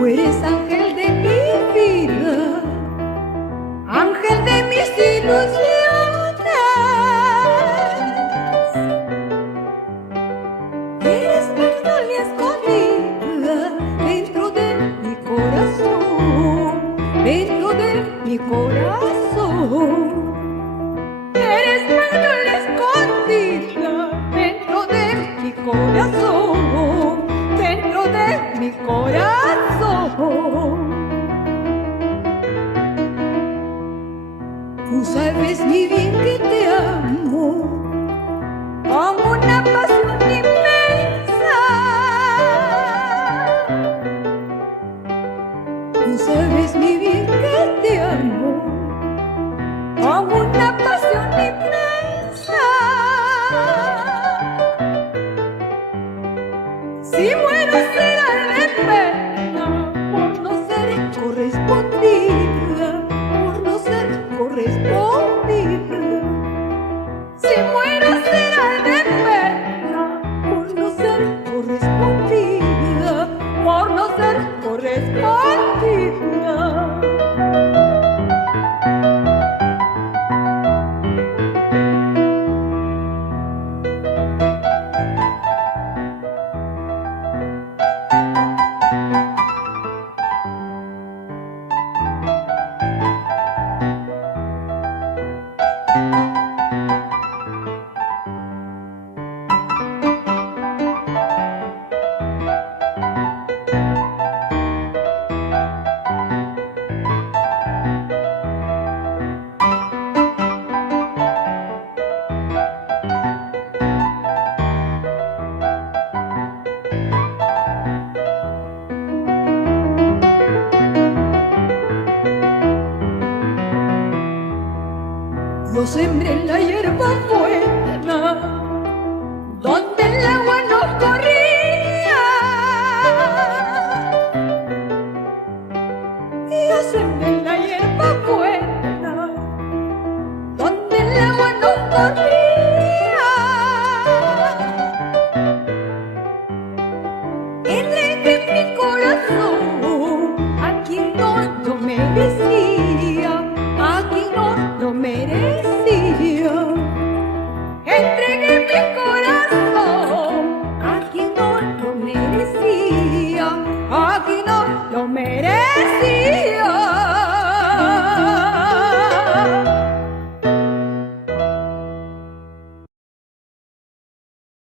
Tú eres ángel de mi vida, ángel de mis ilusiones. Eres magnolia escondida dentro de mi corazón, dentro de mi corazón. Eres magnolia escondida dentro de mi corazón, dentro de mi corazón. Tú sabes muy bien que te amo con una pasión inmensa. Tú sabes muy bien que te amo con una pasión inmensa. Si muero será de pena por no ser correspondida, por no ser correspondida. Si muero será de pena por no ser correspondida, por no ser correspondida. Yo sembré en la hierba